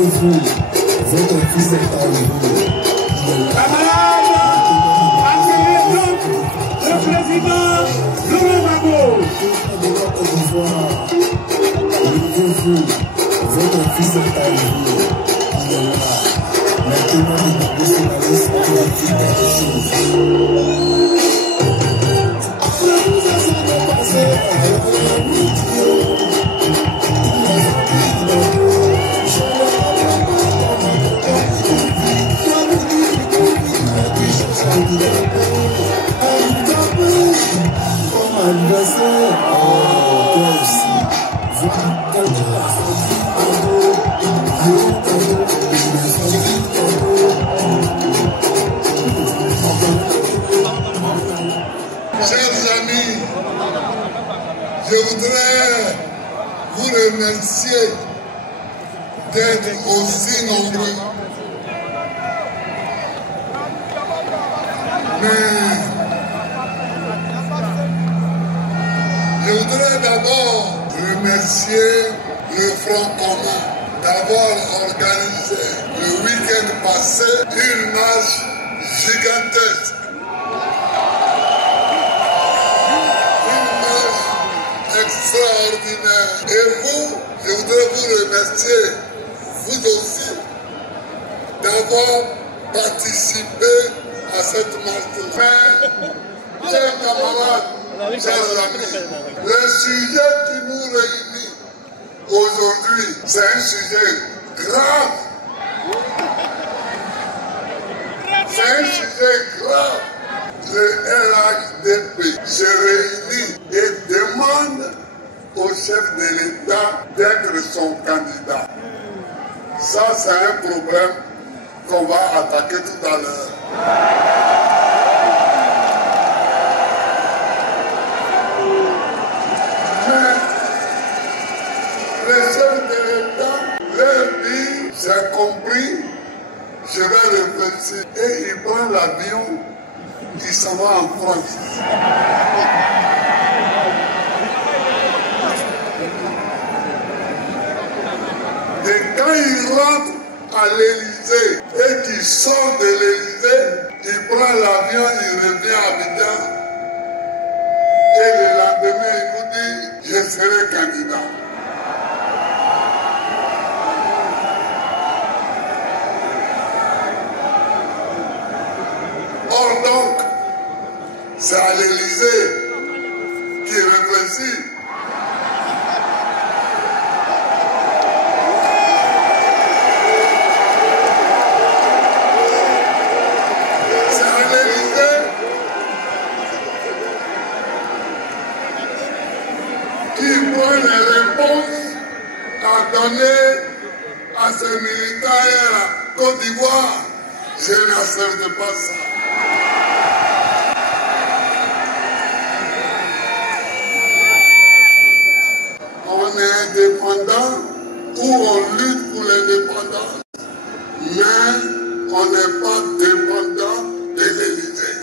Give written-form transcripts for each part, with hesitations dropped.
vous, votre fils est arrivé. Camarades, accueillez donc le président Laurent Gbagbo. De la Côte d'Ivoire, levez-vous, votre fils est arrivé. Il est là. Maintenant, le nationaliste qui a dit quelque chose. Chers amis, je voudrais vous remercier d'être aussi nombreux. Mais je voudrais d'abord remercier le Front commun d'avoir organisé le week-end passé une marche gigantesque. Extraordinaire. Et vous, je voudrais vous remercier, vous aussi, d'avoir participé à cette marche. Mais, chers camarades, chers amis, le sujet qui nous réunit aujourd'hui, c'est un sujet grave. C'est un sujet grave. Le RHDP se réunit et demande au chef de l'État d'être son candidat. Ça, c'est un problème qu'on va attaquer tout à l'heure. Mais le chef de l'État leur dit, j'ai compris, je vais réfléchir. Et il prend l'avion. Il s'en va en France. Et quand il rentre à l'Élysée et qu'il sort de l'Élysée, il prend l'avion, il revient à Abidjan. Et le lendemain, il nous dit, je serai candidat. Or donc, c'est à l'Élysée qui réfléchit. C'est à l'Élysée qui prend les réponses à donner à ces militaires à Côte d'Ivoire. Je n'accepte pas ça. On est indépendant ou on lutte pour l'indépendance, mais on n'est pas dépendant de l'Élysée.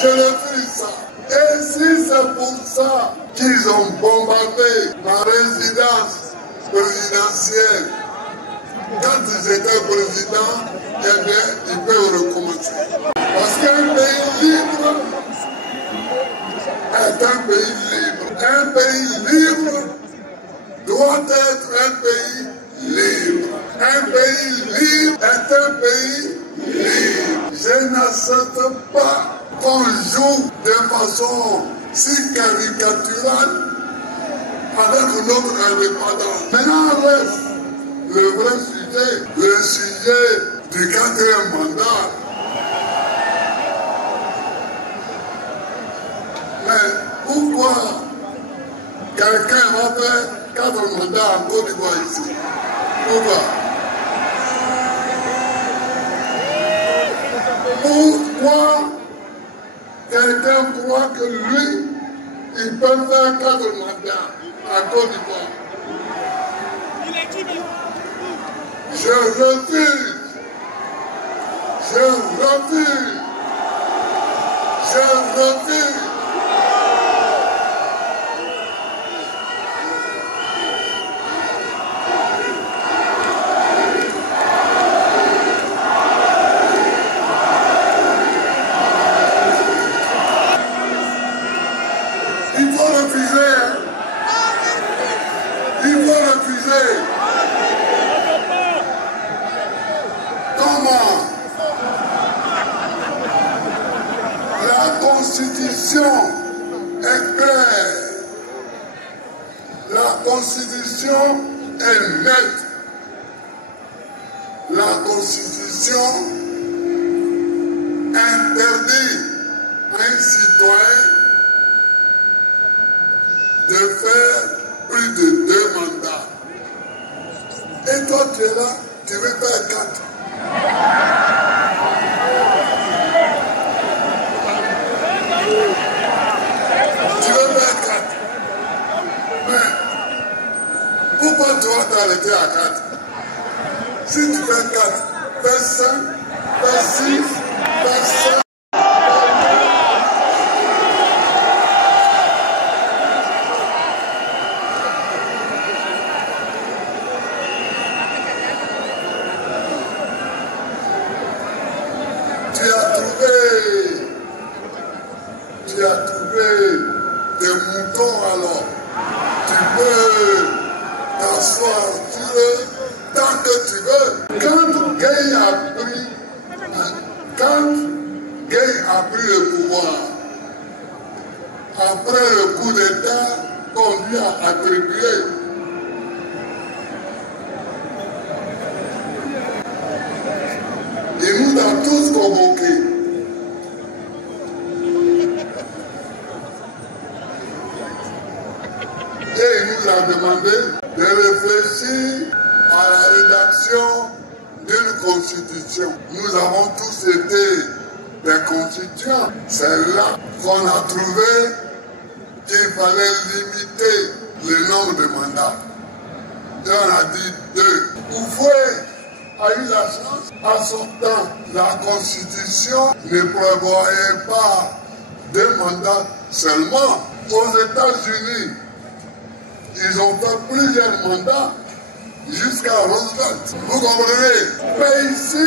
Je refuse ça. Et si c'est pour ça qu'ils ont bombardé ma résidence présidentielle, quand ils étaient présidents, eh bien, ils peuvent recommencer. Parce qu'un pays libre est un pays libre. Un pays libre doit être un pays libre. Un pays libre est un pays libre. Je n'accepte pas qu'on joue de façon si caricaturale avec notre indépendance. Maintenant reste le vrai sujet, le sujet du 4e mandat. Mais pourquoi quelqu'un va faire 4 mandats en Côte d'Ivoire ici? Pourquoi? Pourquoi quelqu'un croit que lui, il peut faire 4 mandats en Côte d'Ivoire? Je refuse. Je refuse. Je refuse. La Constitution est nette. La Constitution interdit à un citoyen de faire plus de 2 mandats. Et toi, tu es là, tu veux faire 4. Tu veux faire 4. Mais pourquoi tu vas t'arrêter à 4? Si tu fais 4, fais 5, fais 6, fais 7. Tu as trouvé des moutons alors. Tu peux t'asseoir sur eux tant que tu veux. Quand Gay a pris le pouvoir, après le coup d'État qu'on lui a attribué, il nous a tous convoqués. Et il nous a demandé de réfléchir à la rédaction d'une constitution. Nous avons tous été des constituants. C'est là qu'on a trouvé qu'il fallait limiter le nombre de mandats. Et on a dit 2. Oufoué a eu la chance. À son temps, la constitution ne prévoyait pas 2 mandats seulement. Aux États-Unis, ils ont fait plusieurs mandats jusqu'à Roosevelt. Vous comprenez? Mais ici,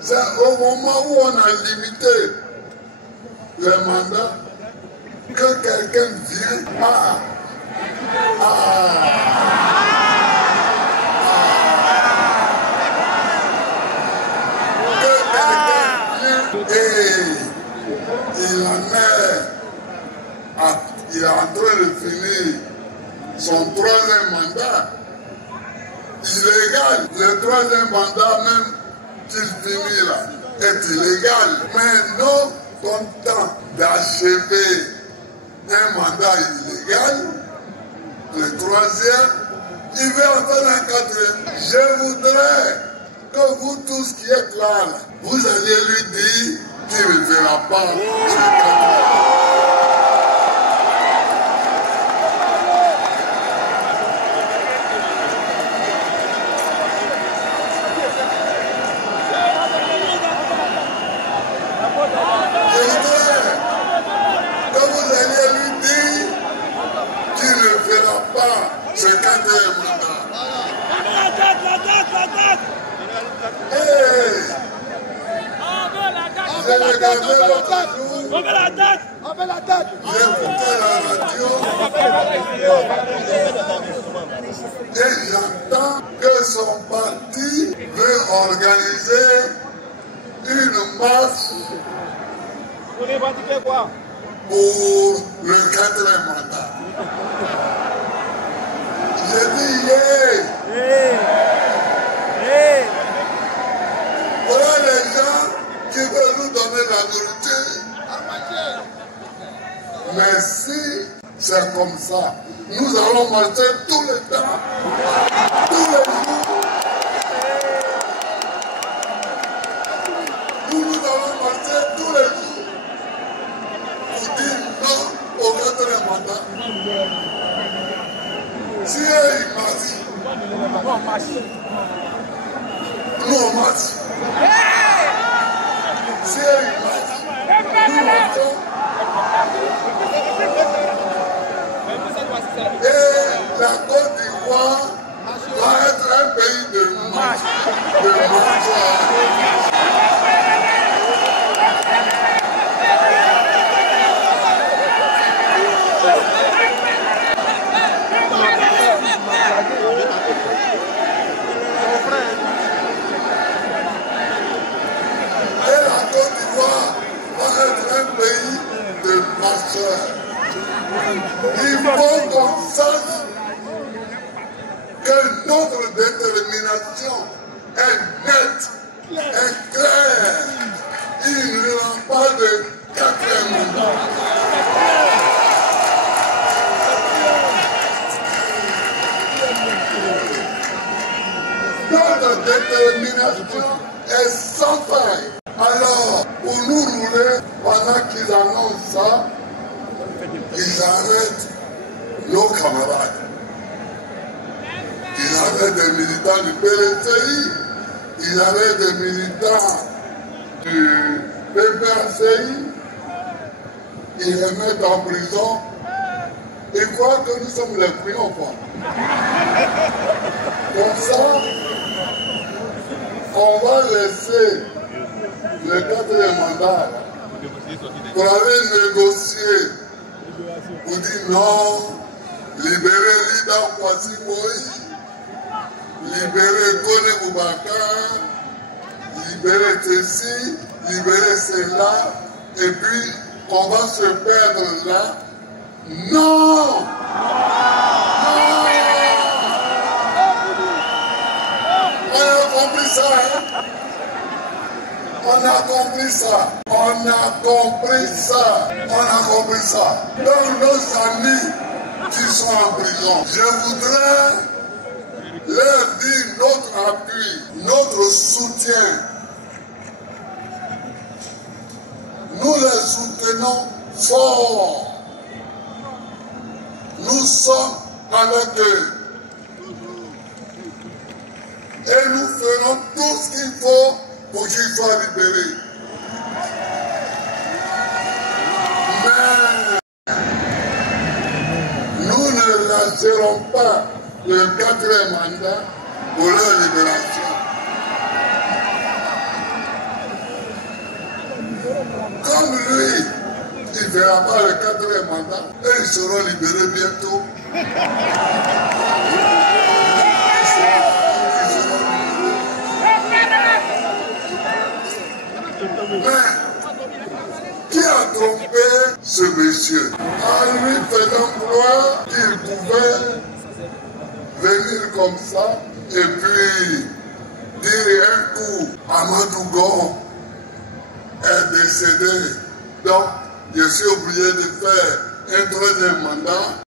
c'est au moment où on a limité les mandats que quelqu'un vient. Et il est en train de finir son 3e mandat. Illégal. Le 3e mandat même qu'il finit là est illégal. Mais non content d'achever un mandat illégal, le 3e, il veut en faire un 4e. Je voudrais que vous tous qui êtes là, vous alliez lui dire qu'il ne fera pas ce 4e. Ce 4e mandat. La date. J'ai regardé l'autre jour. On veut la date. J'ai écouté la radio. Et j'entends que son parti veut organiser une marche pour le 4e mandat. J'ai dit voilà les gens qui veulent nous donner la vérité. Mais si c'est comme ça, nous allons marcher tout le temps, tous les jours. Nous allons marcher tous les jours pour dire non au 4e mandat. Si il marche, nous on marche. Si il marche, nous marchons. Et la Côte d'Ivoire va être un pays de marche, de marcheurs. Et la Côte d'Ivoire va être un pays de marcheurs. Il faut qu'on sache détermination est sans faille. Alors, pour nous rouler, pendant qu'ils annoncent ça, ils arrêtent nos camarades. Ils arrêtent des militants du PLCI, ils arrêtent des militants du PPRCI, ils les mettent en prison. Ils croient que nous sommes les triomphants. Comme ça, on va laisser le 4e mandat pour aller négocier, pour dire non, libérer Lida Kwasi Moïse, libérer Kone Boubacar, libérer Tessi, libérer cela, et puis on va se perdre là. Non! Non! On a compris ça, hein? On a compris ça. On a compris ça. On a compris ça. Donc nos amis qui sont en prison, je voudrais leur dire notre appui, notre soutien. Nous les soutenons fort. Nous sommes avec eux. Et nous ferons tout ce qu'il faut pour qu'ils soient libérés. Mais nous ne lâcherons pas le 4e mandat pour leur libération. Comme lui, il ne verra pas le 4e mandat et ils seront libérés bientôt. Mais qui a trompé ce monsieur en lui faisant croire qu'il pouvait venir comme ça et puis dire un coup Amadou Gon est décédé. Donc, je suis obligé de faire un 3e mandat